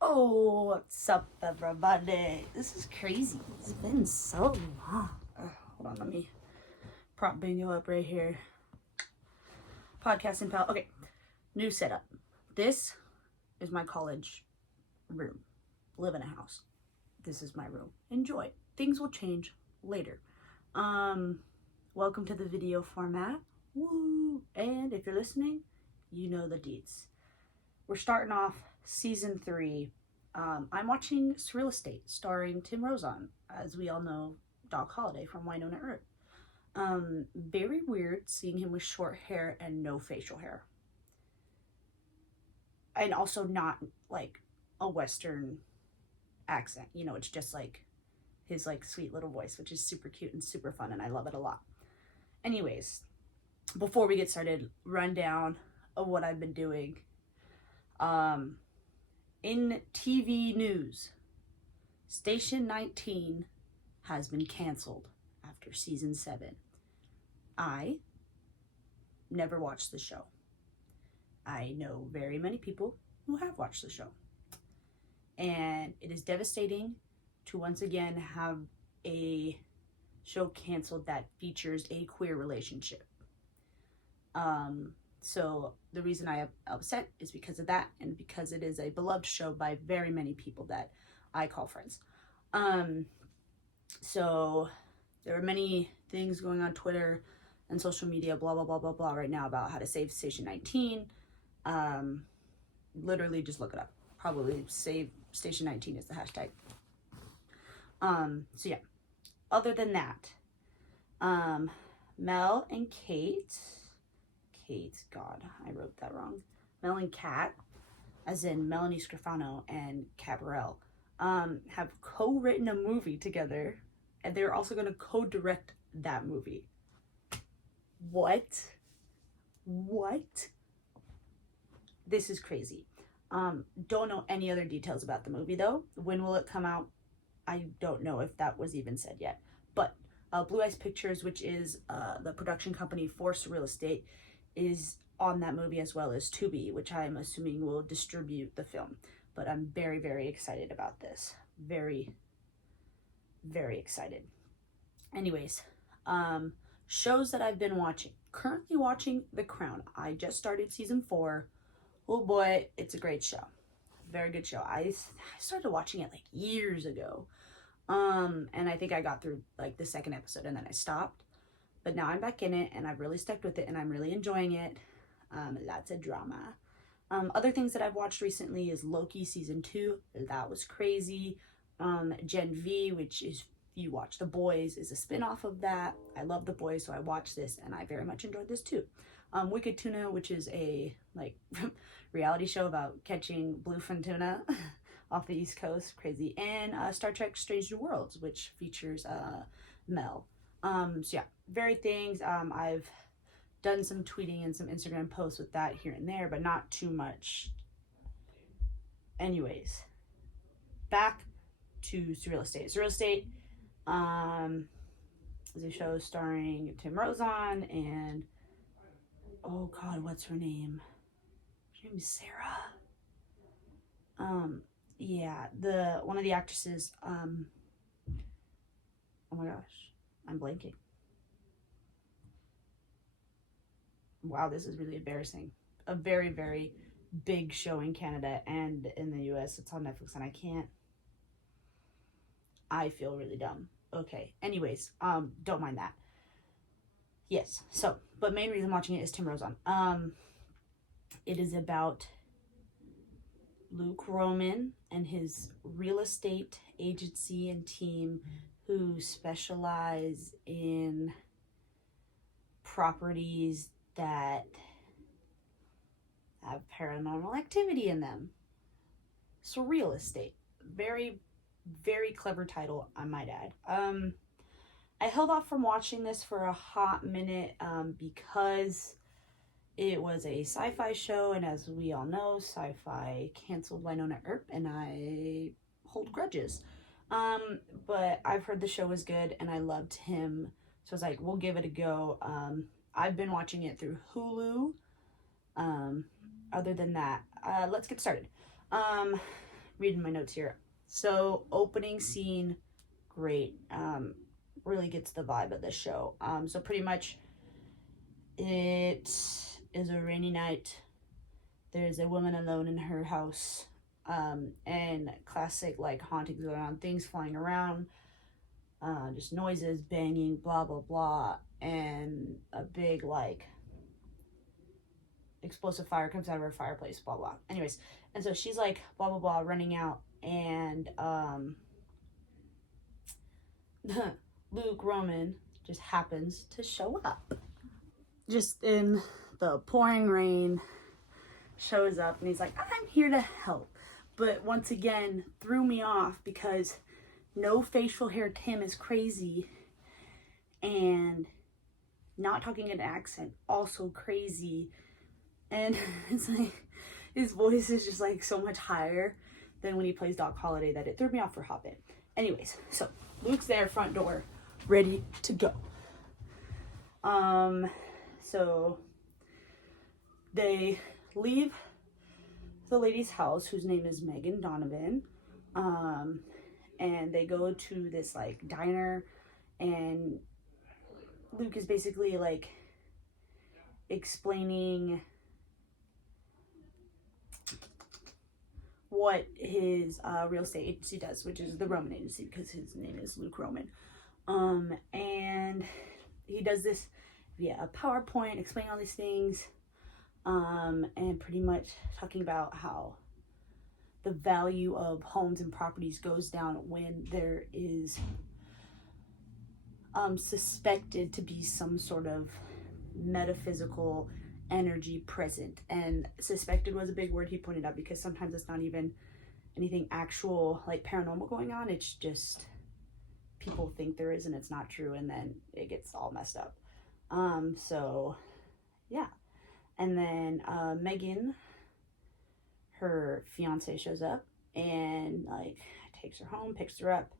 Oh, what's up, everybody? This is crazy. It's been so long. Hold on, let me prop bingo up right here. Podcasting pal. Okay, new setup. This is my college room. Live in a house. This is my room. Enjoy. Things will change later. Welcome to the video format. Woo! And if you're listening, you know the deets. We're starting off season 3. I'm watching Surreal Estate, starring Tim Rozon, as we all know, Doc Holliday from Winona Earp. Very weird seeing him with short hair and no facial hair. And also not like a Western accent. You know, it's just like his like sweet little voice, which is super cute and super fun, and I love it a lot. Anyways, before we get started, rundown of what I've been doing. In TV news, Station 19 has been canceled after season 7. I never watched the show. I know very many people who have watched the show. And it is devastating to once again have a show canceled that features a queer relationship. So the reason I am upset is because of that, and because it is a beloved show by very many people that I call friends. So there are many things going on Twitter and social media, blah, blah, blah, blah, blah, right now about how to save Station 19. Literally just look it up. Probably save Station 19 is the hashtag. So yeah, other than that, Mel and Kate, God, I wrote that wrong. Mel and Kat, as in Melanie Scrofano and Kat Burrell, have co-written a movie together, and they're also going to co-direct that movie. What? This is crazy. Don't know any other details about the movie though. When will it come out? I don't know if that was even said yet. But Blue Ice Pictures, which is the production company for Surreal Estate, is on that movie, as well as Tubi, which I'm assuming will distribute the film. But I'm very, very excited about this. Very, very excited. Anyways, shows that I've been watching. Currently watching The Crown. I just started season 4. Oh boy, it's a great show. Very good show. I started watching it like years ago. And I think I got through like the second episode and then I stopped. But now I'm back in it and I've really stuck with it and I'm really enjoying it. Lots of drama. Other things that I've watched recently is Loki season 2. That was crazy. Gen V, which is, if you watch The Boys, is a spin-off of that. I love The Boys, so I watched this and I very much enjoyed this too. Wicked Tuna, which is a like reality show about catching bluefin tuna off the East Coast, crazy. And Star Trek Strange New Worlds, which features Mel. So yeah, varied things. I've done some tweeting and some Instagram posts with that here and there, but not too much. Anyways, back to Surreal Estate. Surreal Estate is a show starring Tim Rozon and, oh God, what's her name? Her name is Sarah. Yeah, one of the actresses, oh my gosh, I'm blanking. Wow, this is really embarrassing. A very, very big show in Canada and in the US. It's on Netflix and I feel really dumb. Okay, anyways, don't mind that. Yes, so, but main reason I'm watching it is Tim Rozon. It is about Luke Roman and his real estate agency and team who specialize in properties that have paranormal activity in them. Surreal Estate. Very, very clever title, I might add. I held off from watching this for a hot minute because it was a sci-fi show, and as we all know, sci-fi canceled Winona Earp, and I hold grudges. But I've heard the show was good, and I loved him, so I was like, we'll give it a go. I've been watching it through Hulu. Other than that, let's get started. reading my notes here. So opening scene, great. Really gets the vibe of the show. So pretty much it is a rainy night. There's a woman alone in her house. And classic like hauntings going on, things flying around, just noises, banging, blah blah blah, and a big like explosive fire comes out of her fireplace, blah blah. Anyways, and so she's like blah blah blah running out, and Luke Roman just happens to show up. Just in the pouring rain, shows up and he's like, I'm here to help. But once again, threw me off because no facial hair Tim is crazy, and not talking an accent, also crazy. And it's like, his voice is just like so much higher than when he plays Doc Holliday that it threw me off for a hot bit. Anyways, so Luke's there, front door, ready to go. So they leave the lady's house, whose name is Megan Donovan, and they go to this like diner, and Luke is basically like explaining what his real estate agency does, which is the Roman agency, because his name is Luke Roman. And he does this via a PowerPoint, explaining all these things, and pretty much talking about how the value of homes and properties goes down when there is suspected to be some sort of metaphysical energy present. And suspected was a big word he pointed out, because sometimes it's not even anything actual like paranormal going on, it's just people think there is and it's not true, and then it gets all messed up. So yeah. And then Megan, her fiance, shows up and like takes her home, picks her up,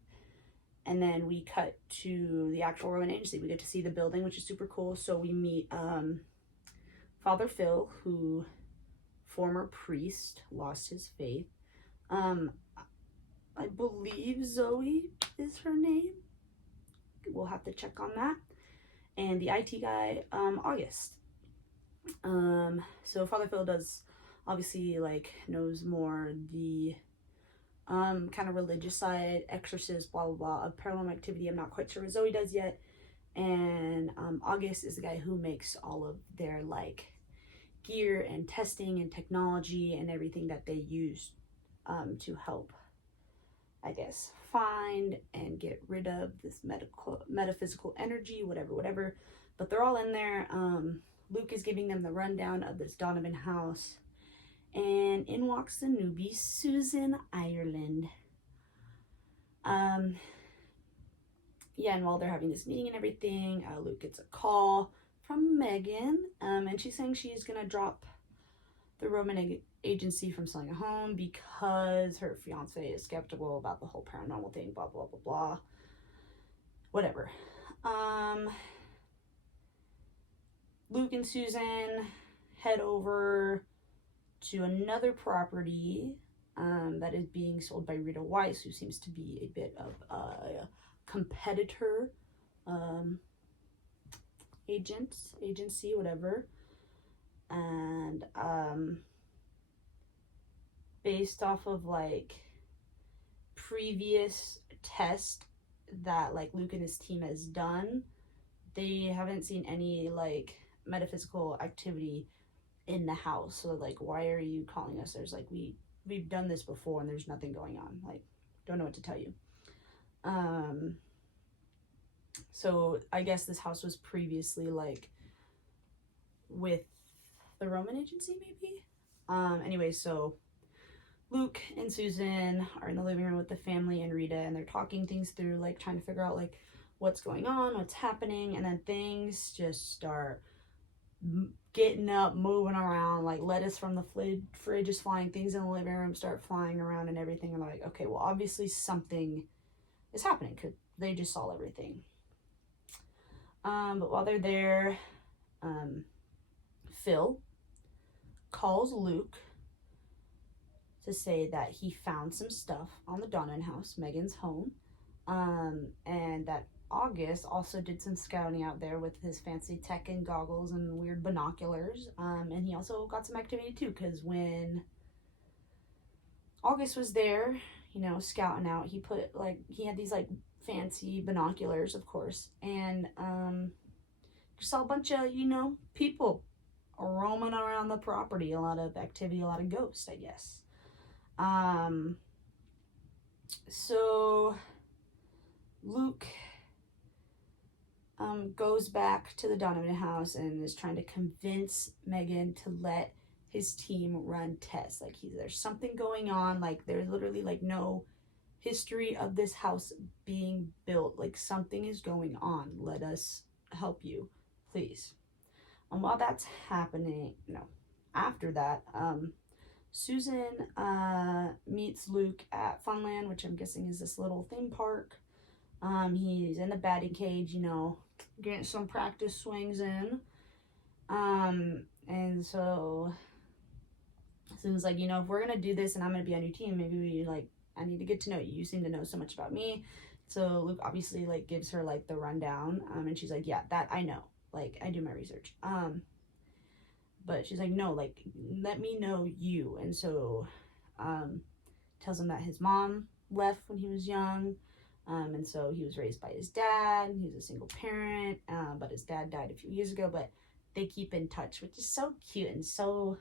and then we cut to the actual Roman agency. We get to see the building, which is super cool. So we meet Father Phil, who, former priest, lost his faith. I believe Zoe is her name. We'll have to check on that. And the IT guy, August. So Father Phil does, obviously, like, knows more the kind of religious side, exorcist, blah blah blah, of paranormal activity. I'm not quite sure what Zoe does yet. And August is the guy who makes all of their like gear and testing and technology and everything that they use to help, I guess, find and get rid of this metaphysical energy, whatever. But they're all in there. Luke is giving them the rundown of this Donovan house, and in walks the newbie, Susan Ireland. Yeah, and while they're having this meeting and everything, Luke gets a call from Megan, and she's saying she's gonna drop the Roman agency from selling a home because her fiance is skeptical about the whole paranormal thing, blah blah blah blah, whatever. Luke and Susan head over to another property that is being sold by Rita Weiss, who seems to be a bit of a competitor, agency, whatever. And based off of like previous tests that like Luke and his team has done, they haven't seen any like metaphysical activity in the house. So like, why are you calling us? There's like, we've done this before and there's nothing going on. Like, don't know what to tell you. So I guess this house was previously like with the Roman agency, maybe. Anyway, so Luke and Susan are in the living room with the family and Rita, and they're talking things through, like trying to figure out like what's going on, what's happening, and then things just start getting up, moving around, like lettuce from the fridge is flying, things in the living room start flying around and everything, and they're like, okay, well obviously something is happening because they just saw everything. But while they're there, Phil calls Luke to say that he found some stuff on the Donovan house, Megan's home, and that August also did some scouting out there with his fancy tech and goggles and weird binoculars, and he also got some activity too, because when August was there, you know, scouting out, he had these like fancy binoculars, of course, and saw a bunch of, you know, people roaming around the property, a lot of activity, a lot of ghosts, I guess. So Luke goes back to the Donovan house and is trying to convince Megan to let his team run tests. Like, there's something going on. Like, there's literally like no history of this house being built. Like, something is going on. Let us help you, please. And while that's happening, after that, Susan meets Luke at Funland, which I'm guessing is this little theme park. He's in the batting cage, you know, getting some practice swings in. And so Susan's like, you know, if we're gonna do this and I'm gonna be on your team, maybe I need to get to know you. You seem to know so much about me. So Luke obviously like gives her like the rundown. And she's like, yeah, that I know. Like, I do my research. But she's like, no, like, let me know you. And so tells him that his mom left when he was young. And so he was raised by his dad. He was a single parent, but his dad died a few years ago. But they keep in touch, which is so cute and so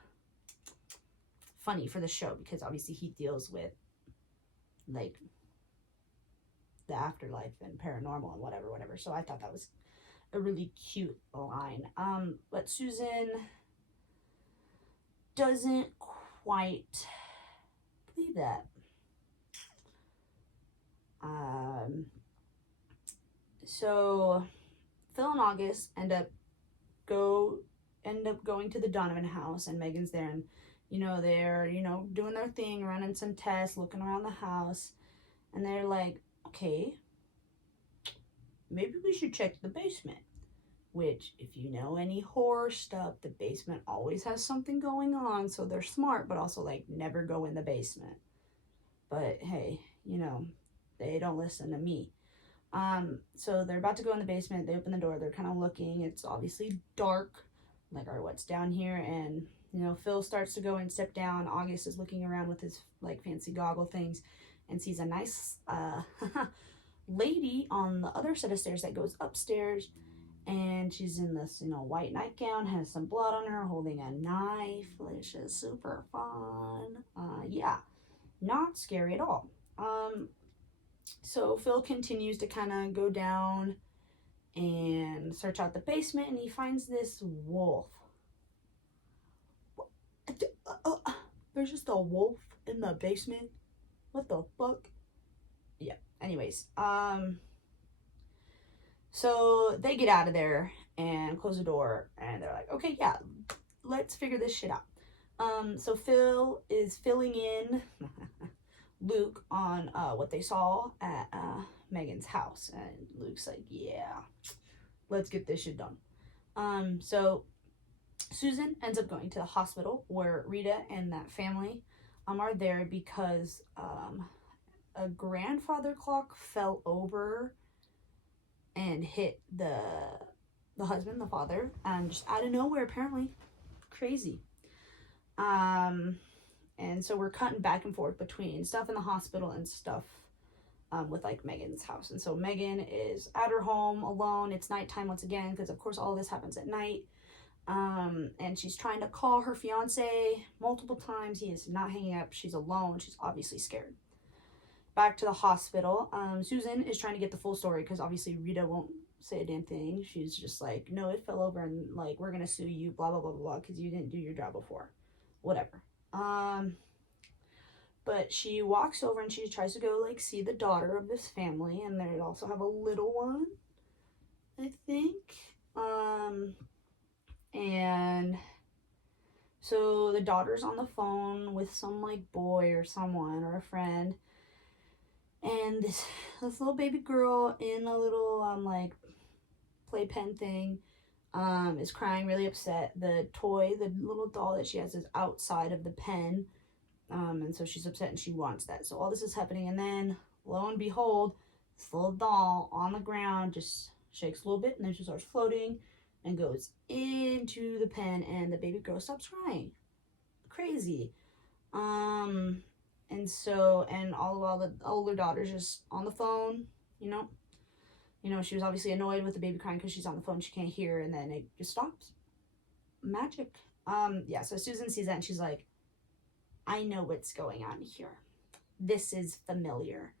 funny for the show, because obviously he deals with like the afterlife and paranormal and whatever. So I thought that was a really cute line. But Susan doesn't quite believe that. So Phil and August end up going to the Donovan house, and Megan's there, and you know, they're, you know, doing their thing, running some tests, looking around the house, and they're like, okay, maybe we should check the basement. Which, if you know any horror stuff, the basement always has something going on, so they're smart, but also like never go in the basement. But hey, you know, they don't listen to me. So they're about to go in the basement. They open the door. They're kind of looking. It's obviously dark. Like, all right, what's down here? And, you know, Phil starts to go and step down. August is looking around with his, like, fancy goggle things and sees a nice lady on the other set of stairs that goes upstairs. And she's in this, you know, white nightgown, has some blood on her, holding a knife, which is super fun. Yeah, not scary at all. So Phil continues to kind of go down and search out the basement, and he finds this wolf. There's just a wolf in the basement? What the fuck? Yeah, anyways, so they get out of there and close the door, and they're like, okay, yeah, let's figure this shit out. So Phil is filling in Luke on what they saw at Megan's house, and Luke's like, yeah, let's get this shit done. So Susan ends up going to the hospital, where Rita and that family are there because a grandfather clock fell over and hit the husband, the father, just out of nowhere, apparently. Crazy. And so we're cutting back and forth between stuff in the hospital and stuff with like Megan's house. And so Megan is at her home alone. It's nighttime once again, because of course all this happens at night. And she's trying to call her fiance multiple times. He is not hanging up. She's alone. She's obviously scared. Back to the hospital. Susan is trying to get the full story, because obviously Rita won't say a damn thing. She's just like, no, it fell over, and like, we're gonna sue you, blah blah blah blah blah, because you didn't do your job before. Whatever. But she walks over and she tries to go like see the daughter of this family, and they also have a little one, I think. And so the daughter's on the phone with some like boy or someone or a friend, and this little baby girl in a little like playpen thing is crying, really upset. The toy, the little doll that she has, is outside of the pen, And so she's upset and she wants that. So all this is happening, and then lo and behold, this little doll on the ground just shakes a little bit, and then she starts floating and goes into the pen, and the baby girl stops crying. Crazy. And so, and all the while the older daughter's just on the phone, you know. She was obviously annoyed with the baby crying because she's on the phone, she can't hear, and then it just stops. Magic. Yeah, so Susan sees that and she's like, I know what's going on here. This is familiar.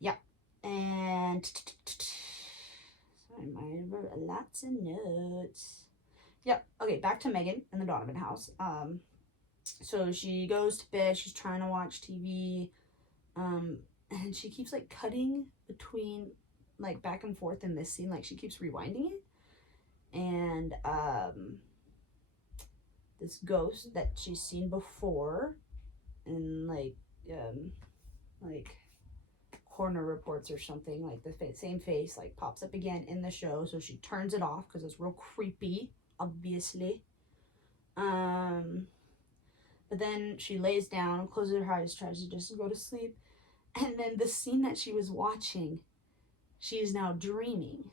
Yeah. And sorry, I wrote lots of notes. Yep. Okay, back to Megan in the Donovan house. So she goes to bed, she's trying to watch TV, and she keeps like cutting between like back and forth in this scene, like she keeps rewinding it, and this ghost that she's seen before in like corner reports or something, like the same face like pops up again in the show, so she turns it off because it's real creepy, obviously. But then she lays down, closes her eyes, tries to just go to sleep, and then the scene that she was watching, she is now dreaming,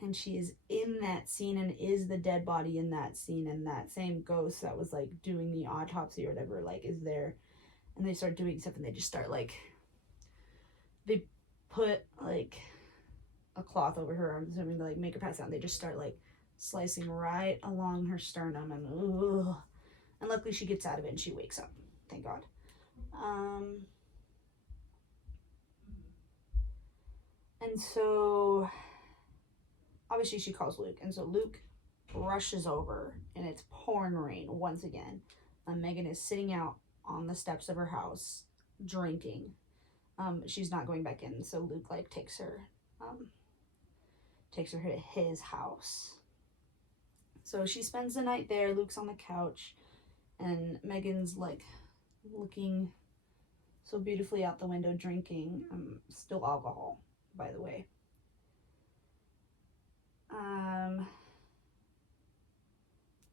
and she is in that scene and is the dead body in that scene, and that same ghost that was like doing the autopsy or whatever like is there, and they start doing stuff, and they just start like, they put like a cloth over her arms, assuming to like make her pass out, and they just start like slicing right along her sternum, and ugh. And luckily she gets out of it and she wakes up, thank God. And so obviously she calls Luke, and so Luke rushes over, and it's pouring rain once again. Megan is sitting out on the steps of her house drinking. She's not going back in, so Luke like takes her to his house. So she spends the night there. Luke's on the couch, and Megan's like looking so beautifully out the window drinking, still alcohol, by the way.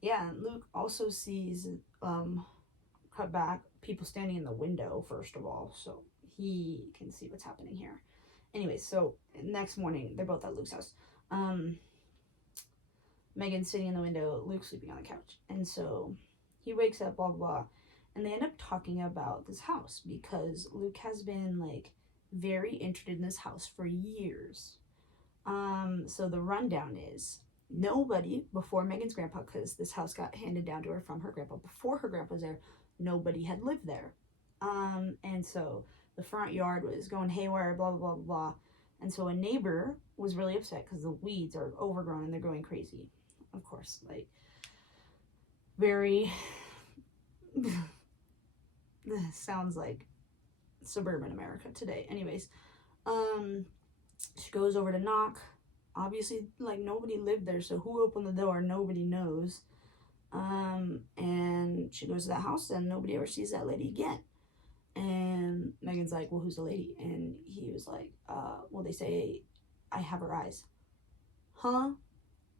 Yeah, and Luke also sees cut back people standing in the window, first of all, so he can see what's happening here. Anyway, so next morning they're both at Luke's house. Megan's sitting in the window, Luke's sleeping on the couch, and so he wakes up, blah blah blah, and they end up talking about this house because Luke has been like very interested in this house for years. So the rundown is nobody before Megan's grandpa, because this house got handed down to her from her grandpa, before her grandpa was there, nobody had lived there. And so the front yard was going haywire, blah blah blah blah blah. And so a neighbor was really upset because the weeds are overgrown and they're going crazy. Of course, like very sounds like suburban America today. Anyways, she goes over to knock. Obviously, like, nobody lived there, so who opened the door? Nobody knows. And she goes to that house, and nobody ever sees that lady again. And Megan's like, well, who's the lady? And he was like, well, they say I have her eyes. Huh?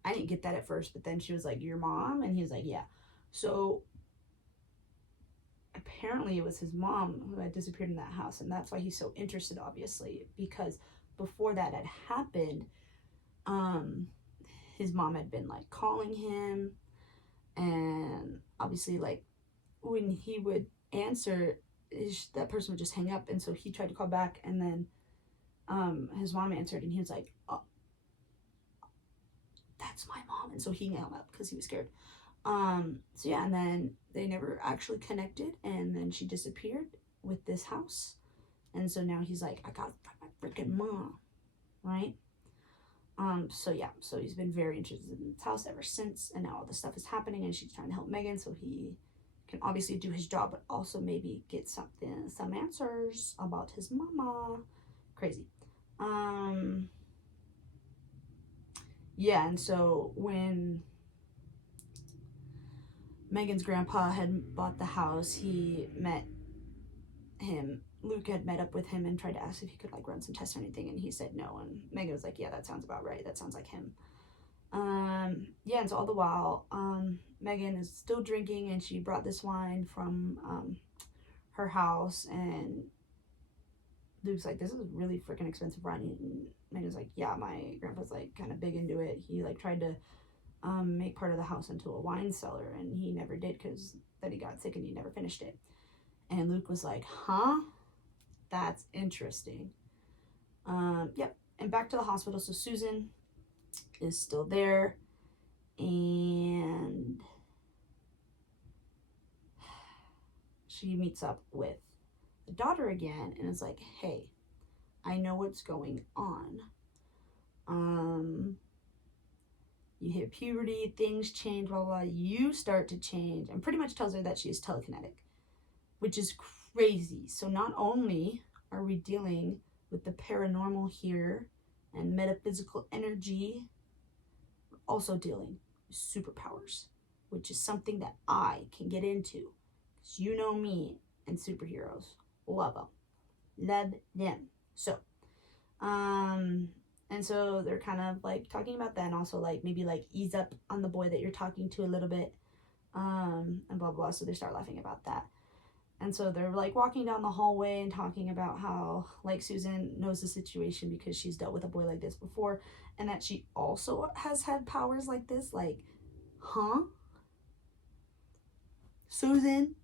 I didn't get that at first, but then she was like, your mom? And he was like, yeah. So apparently it was his mom who had disappeared in that house, and that's why he's so interested, obviously, because before that had happened, his mom had been like calling him, and obviously like when he would answer, that person would just hang up, and so he tried to call back, and then his mom answered, and he was like, oh, that's my mom, and so he hung up because he was scared. So yeah, and then they never actually connected, and then she disappeared with this house, and so now he's like, I gotta find my freaking mom, right? So yeah, so he's been very interested in this house ever since, and now all this stuff is happening, and she's trying to help Megan so he can obviously do his job, but also maybe get some answers about his mama. Crazy. Yeah, and so when Megan's grandpa had bought the house, he met him. Luke had met up with him and tried to ask if he could like run some tests or anything, and he said no, and Megan was like, yeah, that sounds about right, that sounds like him. Yeah, and so all the while, Megan is still drinking, and she brought this wine from her house, and Luke's like, this is really freaking expensive rent. And Megan's like, yeah, my grandpa's like kind of big into it. He like tried to make part of the house into a wine cellar, and he never did because then he got sick and he never finished it. And Luke was like, huh? That's interesting. Yep. And back to the hospital. So Susan is still there, and she meets up with the daughter again and is like, hey, I know what's going on. You hit puberty, things change, blah, blah, blah. You start to change, and pretty much tells her that she is telekinetic, which is crazy. So not only are we dealing with the paranormal here and metaphysical energy, we're also dealing with superpowers, which is something that I can get into. Because you know me and superheroes. Love them. Love them. So, and so they're kind of like talking about that, and also like maybe like ease up on the boy that you're talking to a little bit, and blah, blah. So they start laughing about that. And so they're like walking down the hallway and talking about how like Susan knows the situation because she's dealt with a boy like this before, and that she also has had powers like this. Like, huh? Susan?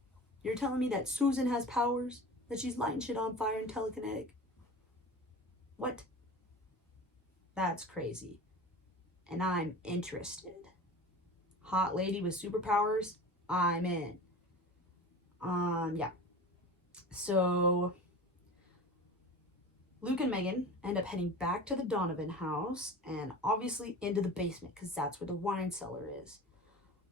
You're telling me that Susan has powers? That she's lighting shit on fire and telekinetic? What? That's crazy. And I'm interested. Hot lady with superpowers? I'm in. Yeah. So Luke and Megan end up heading back to the Donovan house and obviously into the basement because that's where the wine cellar is.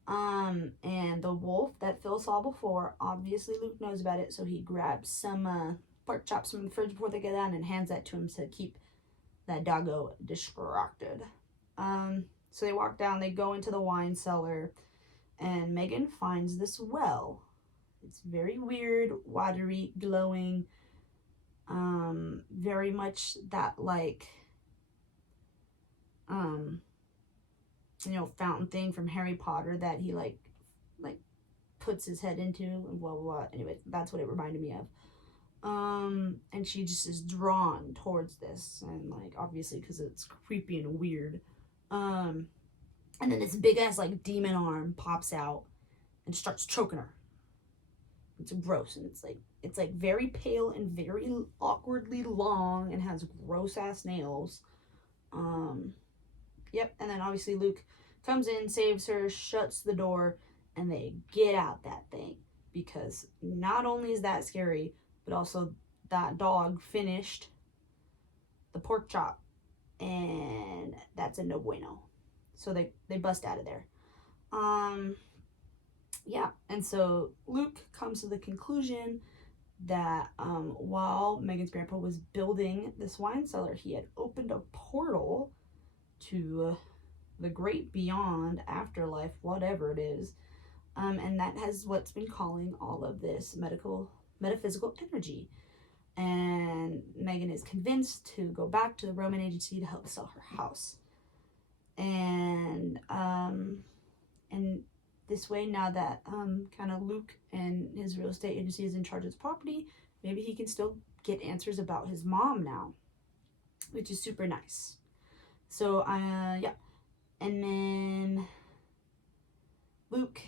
And the wolf that Phil saw before, obviously Luke knows about it, so he grabs some pork chops from the fridge before they get down and hands that to him to keep that doggo distracted. So they walk down, they go into the wine cellar, and Megan finds this well. It's very weird, watery, glowing, very much that like, fountain thing from Harry Potter that he like puts his head into and blah, blah, blah. Anyway, that's what it reminded me of. And she just is drawn towards this, and like obviously because it's creepy and weird. And then this big ass like demon arm pops out and starts choking her. It's gross, and it's like very pale and very awkwardly long and has gross ass nails. Yep. And then obviously Luke comes in, saves her, shuts the door, and they get out that thing because not only is that scary, but also that dog finished the pork chop, and that's a no bueno. So they bust out of there. Yeah, and so Luke comes to the conclusion that while Megan's grandpa was building this wine cellar, he had opened a portal to the great beyond, afterlife, whatever it is, and that has what's been calling all of this metaphysical energy. And Megan is convinced to go back to the Roman agency to help sell her house. And this way, now that kind of Luke and his real estate agency is in charge of his property, maybe he can still get answers about his mom now, which is super nice. So yeah, and then Luke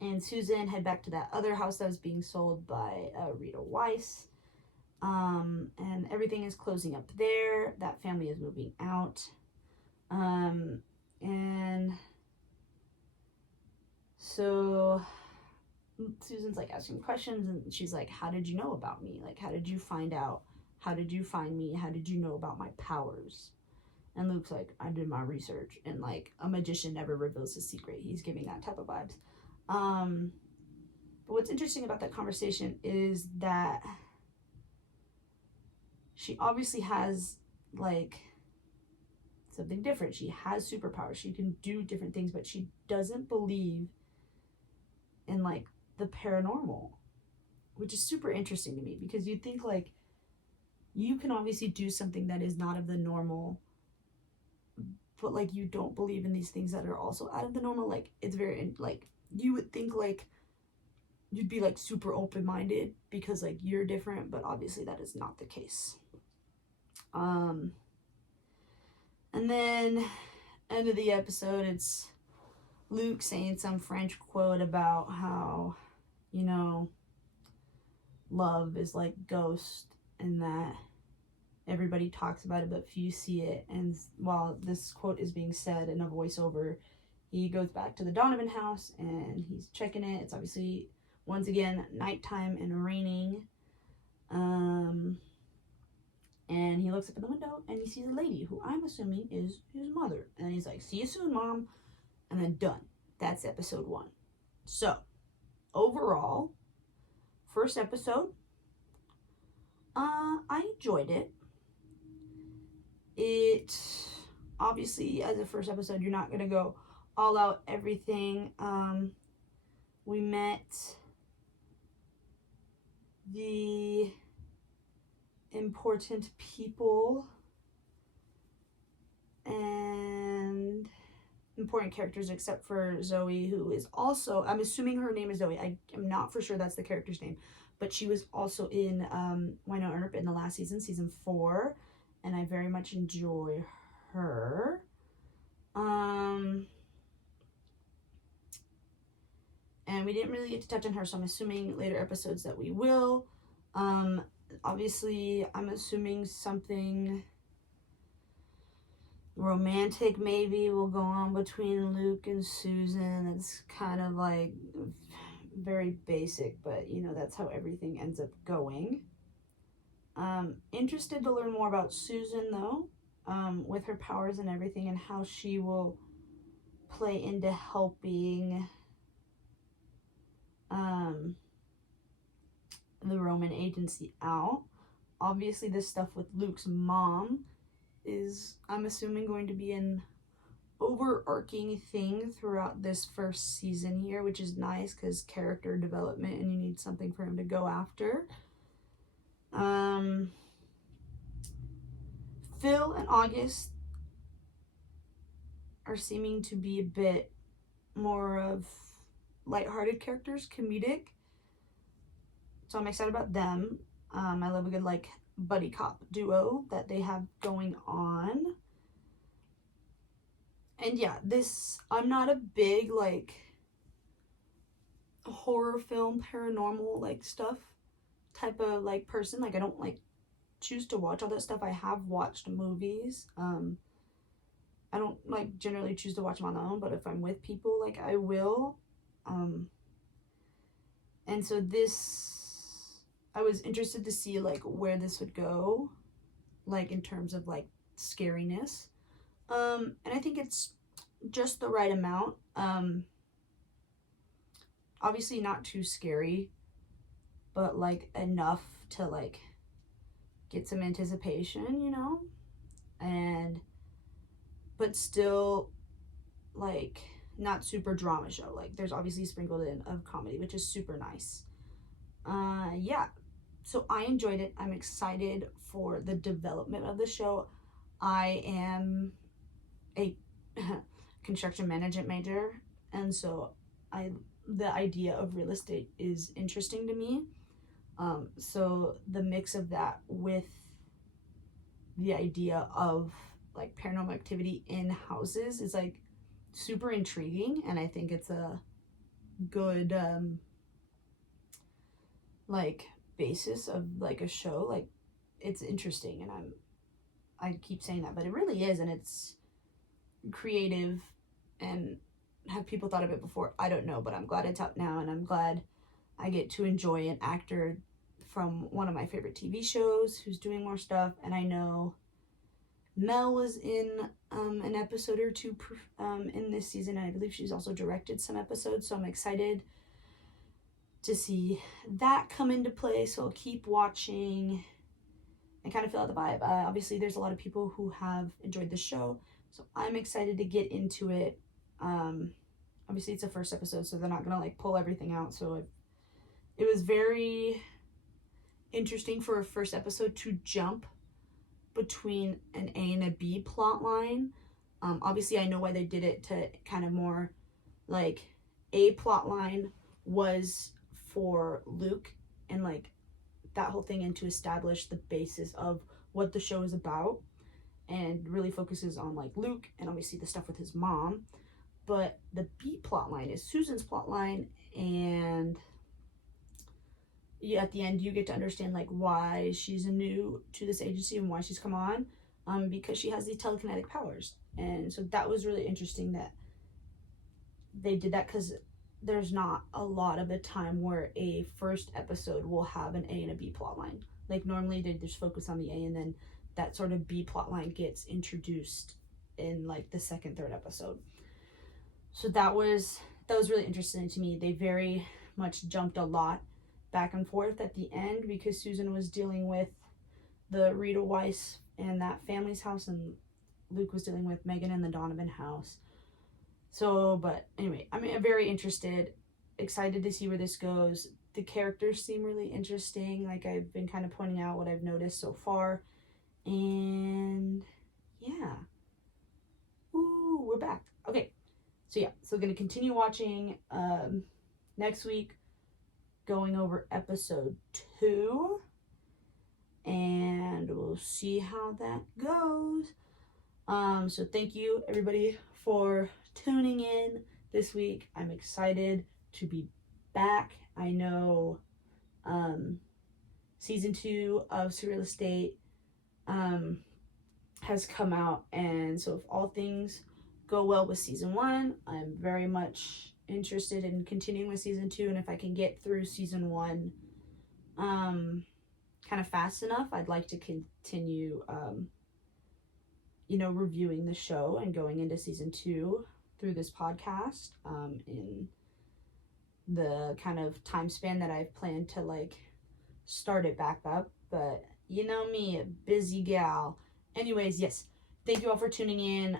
and Susan head back to that other house that was being sold by Rita Weiss. And everything is closing up there. That family is moving out. And so Susan's like asking questions, and she's like, how did you know about me? Like, how did you find out? How did you find me? How did you know about my powers? And Luke's like, I did my research. And like, a magician never reveals his secret. He's giving that type of vibes. But what's interesting about that conversation is that she obviously has like something different. She has superpowers. She can do different things, but she doesn't believe in like the paranormal, which is super interesting to me, because you think like you can obviously do something that is not of the normal, but like you don't believe in these things that are also out of the normal. Like it's very like you would think like you'd be like super open-minded because like you're different, but obviously that is not the case. And then end of the episode, it's Luke saying some French quote about how, you know, love is like ghost, and that everybody talks about it but few see it. And while this quote is being said in a voiceover, he goes back to the Donovan house and he's checking it. It's obviously once again nighttime and raining, and he looks up in the window and he sees a lady who I'm assuming is his mother, and he's like, "See you soon, Mom," and then done. That's episode 1. So overall, first episode, I enjoyed it. It obviously, as a first episode, you're not gonna go all out everything. We met the important people and important characters, except for Zoe, who is also, I'm assuming her name is Zoe. I am not for sure that's the character's name, but she was also in Winona Earp in the last season, season 4, and I very much enjoy her. And we didn't really get to touch on her, so I'm assuming later episodes that we will. Obviously, I'm assuming something romantic maybe will go on between Luke and Susan. It's kind of like very basic, but you know, that's how everything ends up going. Interested to learn more about Susan though, with her powers and everything, and how she will play into helping the Roman agency out. Obviously, this stuff with Luke's mom is, I'm assuming, going to be an overarching thing throughout this first season here, which is nice because character development, and you need something for him to go after. Phil and August are seeming to be a bit more of lighthearted characters, comedic. So I'm excited about them. I love a good like buddy cop duo that they have going on. And yeah, I'm not a big like horror film, paranormal like stuff type of like person. Like I don't like choose to watch all that stuff. I have watched movies. I don't like generally choose to watch them on my own, but if I'm with people, like I will. And so I was interested to see like where this would go, like in terms of like scariness. And I think it's just the right amount. Obviously not too scary, but like enough to like get some anticipation, you know? But still like not super drama show. Like there's obviously sprinkled in of comedy, which is super nice. Yeah. So I enjoyed it. I'm excited for the development of the show. I am a construction management major, and so the idea of real estate is interesting to me. So the mix of that with the idea of like paranormal activity in houses is like super intriguing, and I think it's a good like basis of like a show. Like it's interesting, and I keep saying that, but it really is, and it's creative. And have people thought of it before? I don't know, but I'm glad it's out now, and I'm glad I get to enjoy an actor from one of my favorite TV shows who's doing more stuff. And I know Mel was in an episode or two in this season, and I believe she's also directed some episodes, so I'm excited to see that come into play. So I'll keep watching and kind of fill out the vibe. Obviously there's a lot of people who have enjoyed the show, so I'm excited to get into it. Obviously it's a first episode, so they're not gonna like pull everything out, so it was very interesting for a first episode to jump between an A and a B plot line. Obviously I know why they did it, to kind of more like a plot line was for Luke and like that whole thing, and to establish the basis of what the show is about, and really focuses on like Luke and obviously the stuff with his mom. But the B plot line is Susan's plot line, and at the end you get to understand like why she's new to this agency and why she's come on, because she has these telekinetic powers. And so that was really interesting that they did that, because there's not a lot of the time where a first episode will have an A and a B plot line. Like normally they just focus on the A, and then that sort of B plot line gets introduced in like the second, third episode. So that was really interesting to me. They very much jumped a lot back and forth at the end, because Susan was dealing with the Rita Weiss and that family's house, and Luke was dealing with Megan and the Donovan house. So, but anyway, I'm very interested, excited to see where this goes. The characters seem really interesting, like I've been kind of pointing out what I've noticed so far. And yeah. Ooh, we're back. Okay. So yeah, so going to continue watching next week, going over episode 2, and we'll see how that goes. So thank you everybody for tuning in this week. I'm excited to be back. I know season 2 of Surreal Estate has come out, and so if all things go well with season 1, I'm very much interested in continuing with season 2, and if I can get through season 1 kind of fast enough, I'd like to continue reviewing the show and going into season 2 through this podcast in the kind of time span that I've planned to like start it back up. But you know me, a busy gal. Anyways, yes, thank you all for tuning in.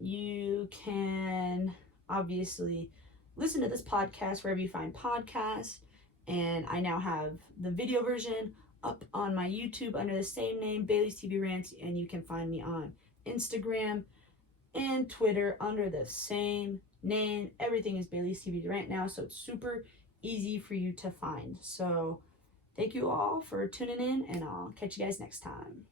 You can obviously listen to this podcast wherever you find podcasts, and I now have the video version up on my YouTube under the same name, Bailey's TV Rants, and you can find me on Instagram and Twitter under the same name. Everything is Bailey's TV Rant now, so it's super easy for you to find. So thank you all for tuning in, and I'll catch you guys next time.